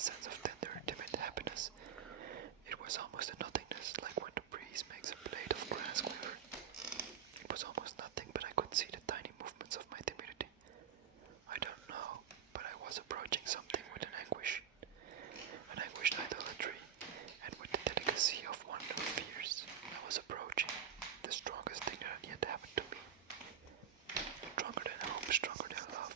sense of tender, timid happiness. It was almost a nothingness, like when the breeze makes a blade of grass quiver. It was almost nothing, but I could see the tiny movements of my timidity. I don't know, but I was approaching something with an anguished idolatry, and with the delicacy of one who fears. I was approaching the strongest thing that had yet happened to me. Stronger than hope, stronger than love.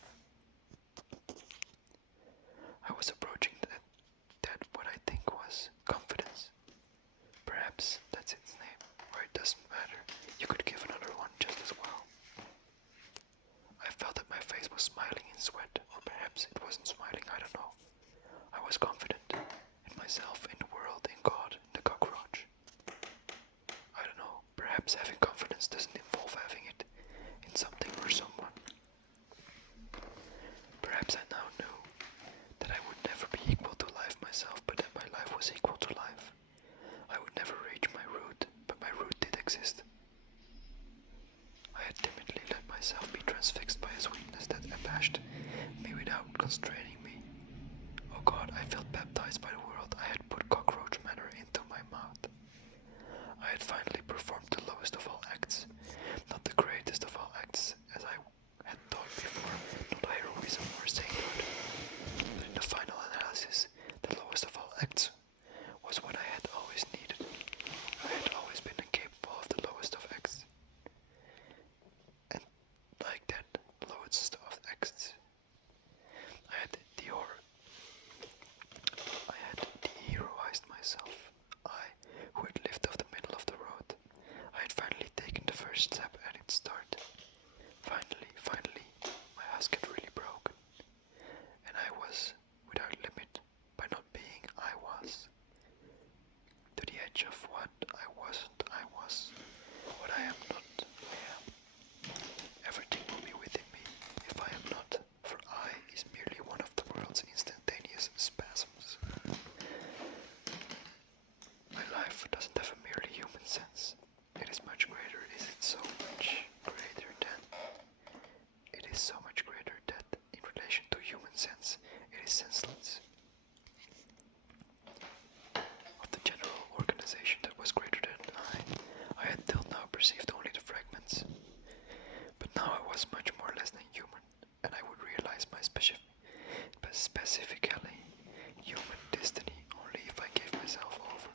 I was approaching that what I think was confidence. Perhaps that's its name, or it doesn't matter. You could give another one just as well. I felt that my face was smiling in sweat, or perhaps it wasn't smiling, I don't know. I was confident in myself, in the world, in God, in the cockroach. I don't know, perhaps having confidence doesn't involve having it in something or someone. Perhaps I now knew that I would never be equal to life myself, but that my life was equal to life. I would never reach my root, but my root did exist. I had timidly let myself be transfixed by a sweetness that abashed me without constraining me. Oh God, I felt baptized by the world. I had put cockroach manner into my mouth. I had finally performed the lowest of all acts, not the greatest of all acts, as I had thought before, not heroism or sainthood, but in the final analysis, the lowest of all acts was what I had always needed. I had always been incapable of the lowest of acts. And like that, lowest of acts, I had deheroized myself. I, who had lived off the middle of the road, I had finally taken the first step at its start. Finally, my husk had really broken, and I was without limit by not being I was. To the edge of what I wasn't, I was. What I am not, I am. Everything will be within me if I am not, for I is merely one of the world's instantaneous spasms. My life doesn't have a merely human sense. It is much greater. Is it so much greater than? It is so much greater that, in relation to human sense, it is senseless. Of the general organization that was greater than I had till now perceived only the fragments. But now I was much more or less than human, and I would realize my specifically human destiny only if I gave myself over.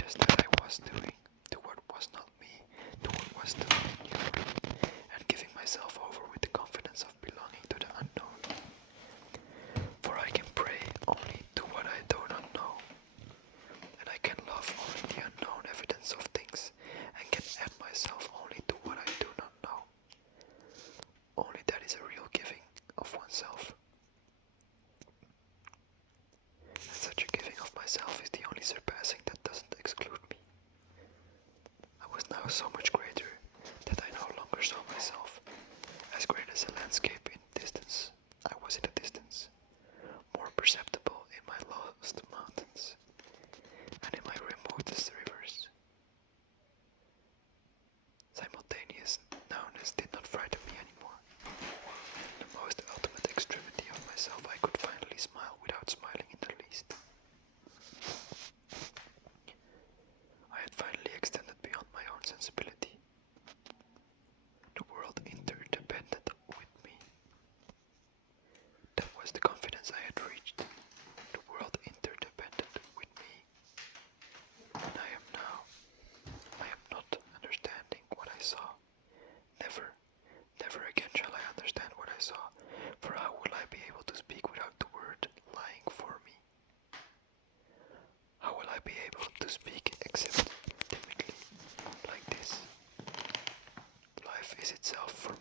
Just as I was doing, to what was not me, to what was still inhuman, and giving myself over with the confidence of belonging to the unknown. For I can pray only to what I do not know, and I can love only the unknown evidence of things, and can add myself only to what I do not know. Only that is a real giving of oneself. And such a giving of myself is the only surpassing that doesn't exclude me. I was now so much greater that I no longer saw myself as great as a landscape in distance. I was in the distance, more perceptible in my lowest mountains and in my remotest rivers. Simultaneous nowness did not frighten me anymore. In the most ultimate extremity of myself, I could finally smile without smiling in the least. I had finally extended beyond my own sensibility. The world interdepended with me. That was the confidence I had reached. The world interdepended with me. And I am not understanding what I saw. Never again shall I understand what I saw, for how will I be able to speak without the word lying for me? How will I be able to speak except timidly, like this? Life is itself for